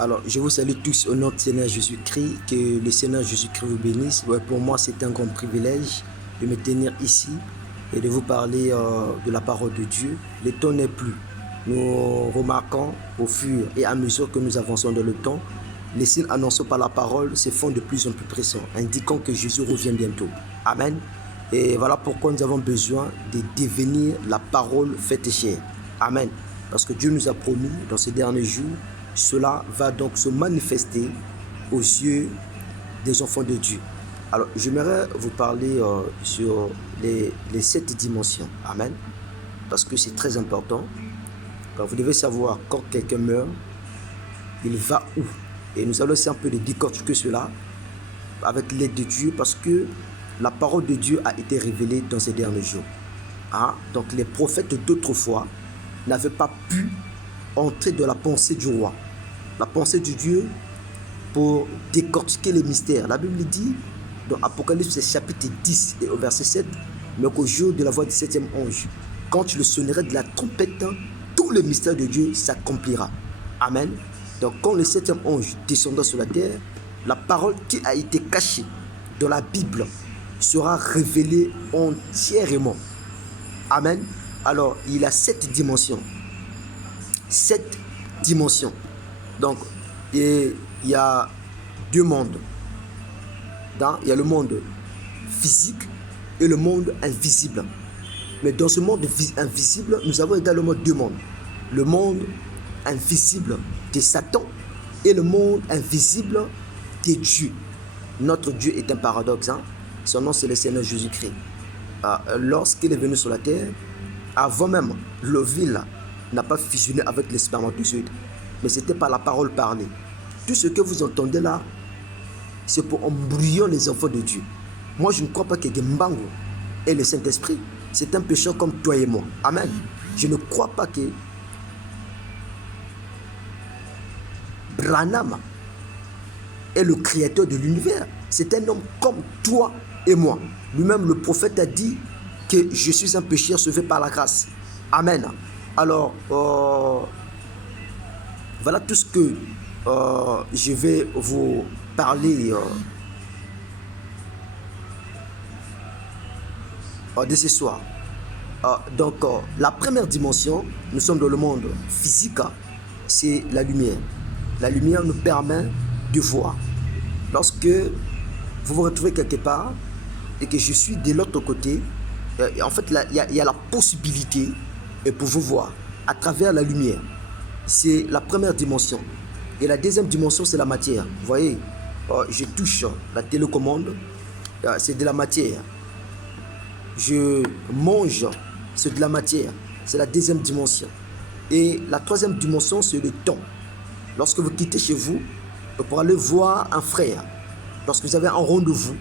Alors, je vous salue tous au nom du Seigneur Jésus-Christ. Que le Seigneur Jésus-Christ vous bénisse. Ouais, pour moi, c'est un grand privilège de me tenir ici et de vous parler de la parole de Dieu. Le temps n'est plus. Nous remarquons au fur et à mesure que nous avançons dans le temps, les signes annoncés par la parole se font de plus en plus pressants, indiquant que Jésus revient bientôt. Amen. Et voilà pourquoi nous avons besoin de devenir la parole faite chair. Amen. Parce que Dieu nous a promis dans ces derniers jours, cela va donc se manifester aux yeux des enfants de Dieu. Alors, j'aimerais vous parler sur les 7 dimensions. Amen. Parce que c'est très important. Quand vous devez savoir, quand quelqu'un meurt, il va où? Et nous allons essayer un peu de décortiquer cela avec l'aide de Dieu, parce que la parole de Dieu a été révélée dans ces derniers jours. Hein? Donc, les prophètes d'autrefois n'avaient pas pu entrer dans la pensée du roi, la pensée de Dieu, pour décortiquer les mystères. La Bible dit dans Apocalypse chapitre 10 et au verset 7, mais qu'au jour de la voix du 7e ange, quand tu le sonnerais de la trompette, tout le mystère de Dieu s'accomplira. Amen. Donc quand le 7e ange descendra sur la terre, la parole qui a été cachée dans la Bible sera révélée entièrement. Amen. Alors, il a 7 dimensions. 7 dimensions. Donc, il y a 2 mondes. Il y a le monde physique et le monde invisible. Mais dans ce monde invisible, nous avons également 2 mondes. Le monde invisible de Satan et le monde invisible de Dieu. Notre Dieu est un paradoxe. Hein? Son nom, c'est le Seigneur Jésus-Christ. Lorsqu'il est venu sur la terre, avant même, l'ovule n'a pas fusionné avec les spermatozoïdes, mais c'était par la parole parlée. Tout ce que vous entendez là, c'est pour embrouiller les enfants de Dieu. Moi, je ne crois pas que Mbango et le Saint-Esprit, c'est un pécheur comme toi et moi. Amen. Je ne crois pas que Branham est le créateur de l'univers. C'est un homme comme toi et moi. Lui-même, le prophète a dit que je suis un pécheur sauvé par la grâce. Amen. Alors, voilà tout ce que je vais vous parler de ce soir. Donc, la première dimension, nous sommes dans le monde physique, c'est la lumière. La lumière nous permet de voir. Lorsque vous vous retrouvez quelque part et que je suis de l'autre côté, en fait, il y a la possibilité pour vous voir à travers la lumière. C'est la première dimension. Et la deuxième dimension, c'est la matière. Vous voyez, je touche la télécommande, c'est de la matière. Je mange, c'est de la matière. C'est la deuxième dimension. Et la troisième dimension, c'est le temps. Lorsque vous quittez chez vous pour aller voir un frère, lorsque vous avez un rendez-vous,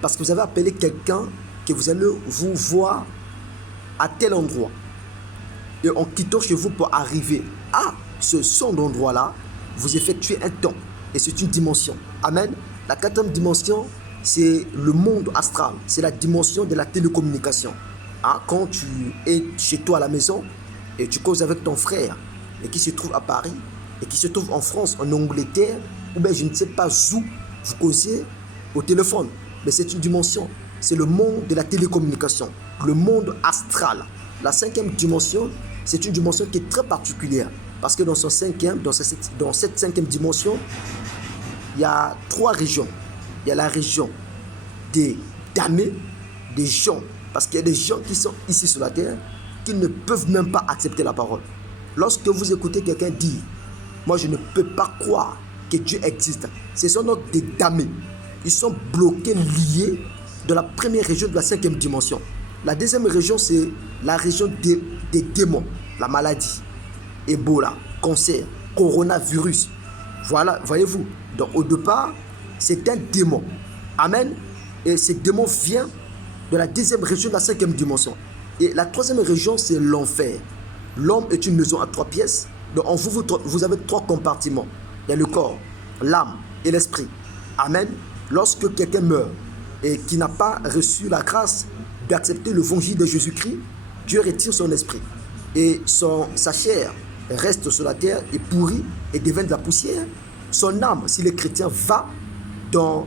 parce que vous avez appelé quelqu'un que vous allez vous voir à tel endroit. Et en quittant chez vous pour arriver à son endroit-là, vous effectuez un temps. Et c'est une dimension. Amen. La quatrième dimension, c'est le monde astral. C'est la dimension de la télécommunication. Hein? Quand tu es chez toi à la maison et tu causes avec ton frère et qui se trouve à Paris et qui se trouve en France, en Angleterre, ou bien je ne sais pas où vous causez au téléphone. Mais c'est une dimension. C'est le monde de la télécommunication. Le monde astral. La 5e dimension, c'est une dimension qui est très particulière. Parce que dans cette 5e dimension, il y a 3 régions. Il y a la région des damnés, des gens. Parce qu'il y a des gens qui sont ici sur la terre, qui ne peuvent même pas accepter la parole. Lorsque vous écoutez quelqu'un dire, moi je ne peux pas croire que Dieu existe, ce sont donc des damnés. Ils sont bloqués, liés dans la première région de la 5e dimension. La deuxième région, c'est la région des démons, la maladie, Ebola, cancer, coronavirus. Voilà, voyez-vous. Donc au départ, c'est un démon. Amen. Et ce démon vient de la deuxième région de la 5e dimension. Et la troisième région, c'est l'enfer. L'homme est une maison à 3 pièces. Donc en vous avez 3 compartiments. Il y a le corps, l'âme et l'esprit. Amen. Lorsque quelqu'un meurt et qui n'a pas reçu la grâce d'accepter l'évangile de Jésus-Christ, Dieu retire son esprit. Et sa chair reste sur la terre et pourrit et devient de la poussière. son âme, s'il est chrétien, va dans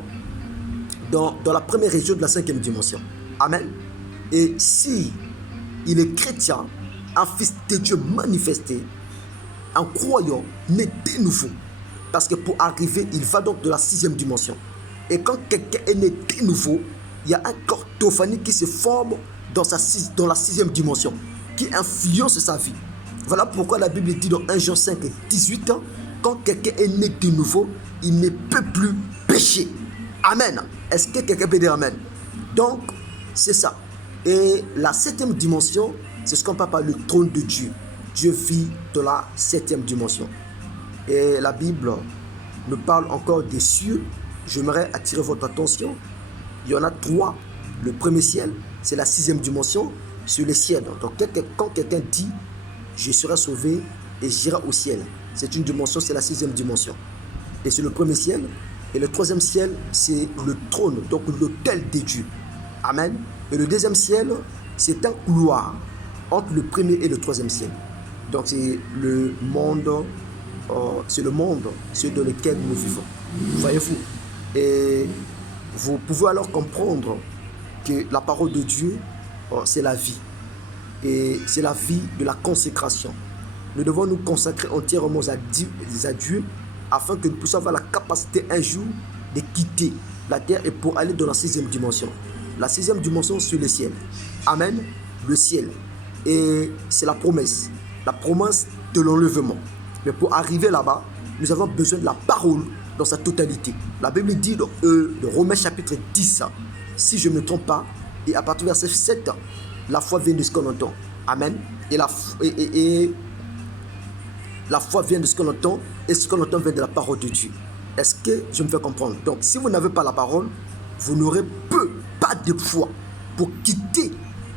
la première région de la 5e dimension. Amen. Et si il est chrétien, un fils de Dieu manifesté, un croyant né de nouveau. Parce que pour arriver, il va donc de la 6e dimension. Et quand quelqu'un est né de nouveau, il y a un corps théophanique qui se forme dans la 6e dimension, qui influence sa vie. Voilà pourquoi la Bible dit dans 1 Jean 5, 18, quand quelqu'un est né de nouveau, il ne peut plus pécher. Amen. Est-ce que quelqu'un peut dire Amen? Donc, c'est ça. Et la 7e dimension, c'est ce qu'on parle par le trône de Dieu. Dieu vit dans la 7e dimension. Et la Bible nous parle encore des cieux. J'aimerais attirer votre attention. Il y en a 3. Le premier ciel, c'est la 6e dimension sur les ciels. Donc, quand quelqu'un dit « Je serai sauvé et j'irai au ciel », c'est une dimension, c'est la 6e dimension. Et c'est le premier ciel. Et le 3e ciel, c'est le trône, donc l'autel de Dieu. Amen. Et le 2e ciel, c'est un couloir entre le premier et le 3e ciel. Donc c'est le monde, celui dans lequel nous vivons. Voyez-vous? Et vous pouvez alors comprendre que la parole de Dieu, c'est la vie. Et c'est la vie de la consécration. Nous devons nous consacrer entièrement à Dieu afin que nous puissions avoir la capacité un jour de quitter la terre et pour aller dans la 6e dimension. La 6e dimension sur le ciel. Amen. Le ciel. Et c'est la promesse de l'enlèvement. Mais pour arriver là-bas, nous avons besoin de la parole dans sa totalité. La Bible dit dans Romains chapitre 10, si je ne me trompe pas, et à partir du verset 7, la foi vient de ce qu'on entend. Amen. Et la foi vient de ce qu'on entend, et ce qu'on entend vient de la parole de Dieu. Est-ce que je me fais comprendre? Donc, si vous n'avez pas la parole, vous n'aurez pas de foi pour quitter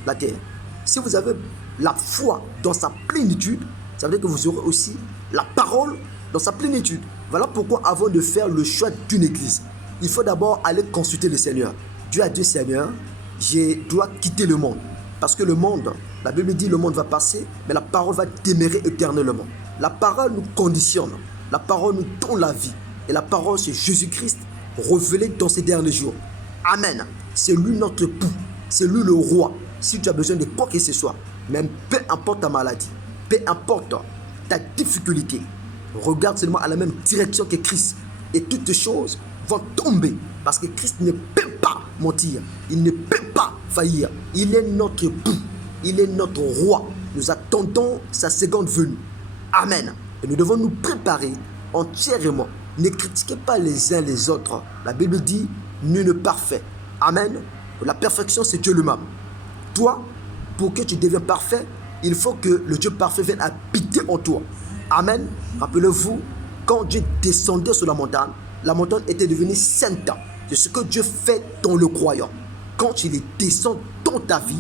la terre. Si vous avez la foi dans sa plénitude, ça veut dire que vous aurez aussi la parole dans sa plénitude. Voilà pourquoi avant de faire le choix d'une église, il faut d'abord aller consulter le Seigneur. Dieu a dit, Seigneur, je dois quitter le monde. Parce que le monde, la Bible dit le monde va passer, mais la parole va demeurer éternellement. La parole nous conditionne, la parole nous donne la vie. Et la parole, c'est Jésus-Christ révélé dans ces derniers jours. Amen. C'est lui notre époux, c'est lui le roi. Si tu as besoin de quoi que ce soit, même peu importe ta maladie, peu importe ta difficulté, regarde seulement à la même direction que Christ. Et toutes choses vont tomber. Parce que Christ ne peut pas mentir. Il ne peut pas faillir. Il est notre époux. Il est notre roi. Nous attendons sa seconde venue. Amen. Et nous devons nous préparer entièrement. Ne critiquez pas les uns les autres. La Bible dit, nul n'est parfait. Amen. La perfection, c'est Dieu lui-même. Toi, pour que tu deviennes parfait, il faut que le Dieu parfait vienne habiter en toi. Amen. Rappelez-vous, quand Dieu descendait sur la montagne était devenue sainte. C'est ce que Dieu fait dans le croyant. Quand il descend dans ta vie,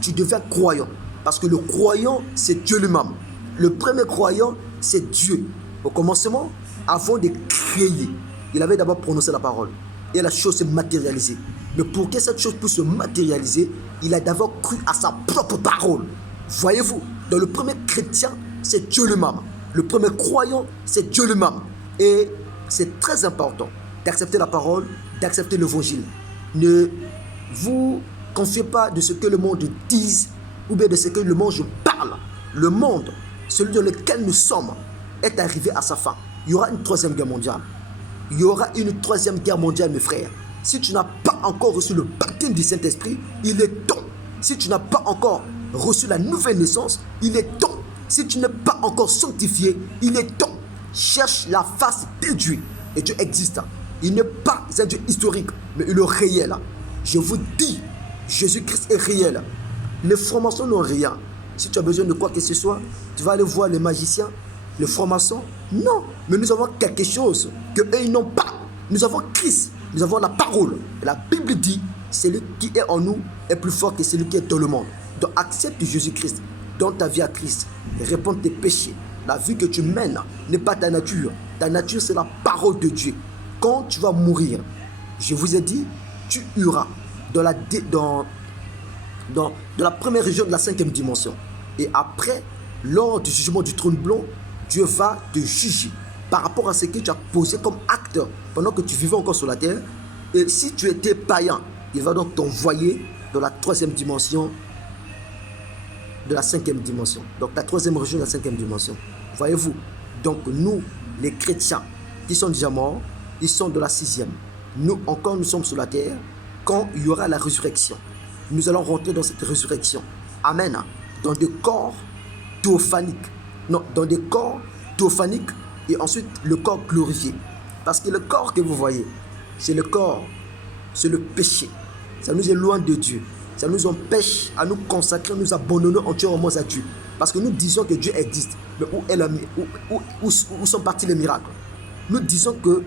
tu deviens croyant. Parce que le croyant, c'est Dieu lui-même. Le premier croyant, c'est Dieu. Au commencement, avant de créer, il avait d'abord prononcé la parole. Et la chose s'est matérialisée. Mais pour que cette chose puisse se matérialiser, il a d'abord cru à sa propre parole. Voyez-vous, dans le premier chrétien, c'est Dieu lui-même. Le premier croyant, c'est Dieu lui-même. Et c'est très important d'accepter la parole, d'accepter l'évangile. Ne vous confiez pas de ce que le monde dise ou bien de ce que le monde parle. Le monde, celui dans lequel nous sommes, est arrivé à sa fin. Il y aura une 3e guerre mondiale. Il y aura une 3e guerre mondiale, mes frères. Si tu n'as pas encore reçu le baptême du Saint-Esprit, il est temps. Si tu n'as pas encore reçu la nouvelle naissance, il est temps. Si tu n'es pas encore sanctifié, il est temps. Cherche la face de Dieu. Et Dieu existe. Il n'est pas un Dieu historique, mais il est réel. Je vous dis, Jésus-Christ est réel. Les francs-maçons n'ont rien. Si tu as besoin de quoi que ce soit, tu vas aller voir les magiciens, les francs-maçons. Non, mais nous avons quelque chose qu'eux ils n'ont pas. Nous avons Christ, nous avons la parole. Et la Bible dit, celui qui est en nous est plus fort que celui qui est dans le monde. Donc accepte Jésus-Christ dans ta vie à Christ. Réponds tes péchés. La vie que tu mènes n'est pas ta nature. Ta nature, c'est la parole de Dieu. Quand tu vas mourir, je vous ai dit, tu iras dans la première région de la 5e dimension. Et après, lors du jugement du trône blanc, Dieu va te juger. par rapport à ce que tu as posé comme acte pendant que tu vivais encore sur la terre. Et si tu étais païen, il va donc t'envoyer dans la troisième dimension, de la cinquième dimension. Donc la troisième région de la cinquième dimension. Voyez-vous? Donc nous, les chrétiens qui sont déjà morts, ils sont de la sixième. Nous encore, nous sommes sur la terre. Quand il y aura la résurrection, nous allons rentrer dans cette résurrection. Amen. Dans des corps théophaniques. Non, dans des corps théophaniques et ensuite le corps glorifié. Parce que le corps que vous voyez, c'est le corps, c'est le péché. Ça nous est loin de Dieu. Ça nous empêche à nous consacrer, nous abandonner entièrement à Dieu. Parce que nous disons que Dieu existe. Mais où sont partis les miracles? Nous disons que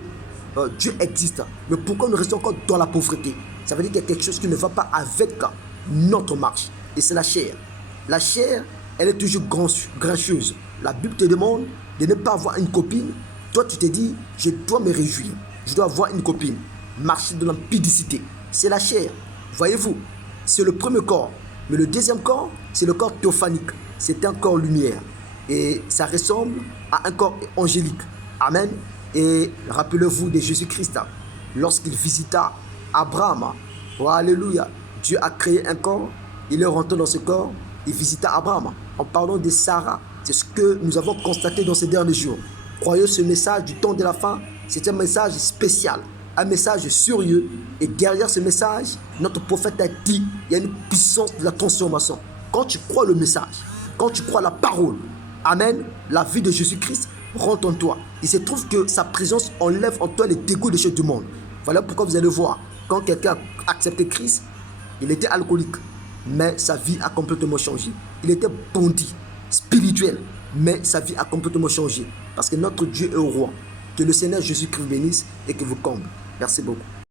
Dieu existe. Mais pourquoi nous restons encore dans la pauvreté? Ça veut dire qu'il y a quelque chose qui ne va pas avec notre marche. Et c'est la chair. La chair, elle est toujours grincheuse. La Bible te demande de ne pas avoir une copine. Toi, tu te dis, je dois me réjouir. Je dois avoir une copine. Marcher dans l'impudicité. C'est la chair. Voyez-vous, c'est le premier corps. Mais le deuxième corps, c'est le corps théophanique. C'est un corps lumière. Et ça ressemble à un corps angélique. Amen. Et rappelez-vous de Jésus-Christ. Lorsqu'il visita Abraham. Oh, alléluia. Dieu a créé un corps. Il est rentré dans ce corps. Il visita Abraham. En parlant de Sarah, c'est ce que nous avons constaté dans ces derniers jours. Croyez ce message du temps de la fin. C'est un message spécial. Un message sérieux. Et derrière ce message, notre prophète a dit, il y a une puissance de la transformation. Quand tu crois le message, quand tu crois la parole, amen, la vie de Jésus-Christ rentre en toi. Il se trouve que sa présence enlève en toi les dégoûts des choses du monde. Voilà pourquoi vous allez voir, quand quelqu'un a accepté Christ, il était alcoolique, mais sa vie a complètement changé. Il était bandit, spirituel, mais sa vie a complètement changé. Parce que notre Dieu est au roi. Que le Seigneur Jésus-Christ bénisse et que vous comble. Merci beaucoup.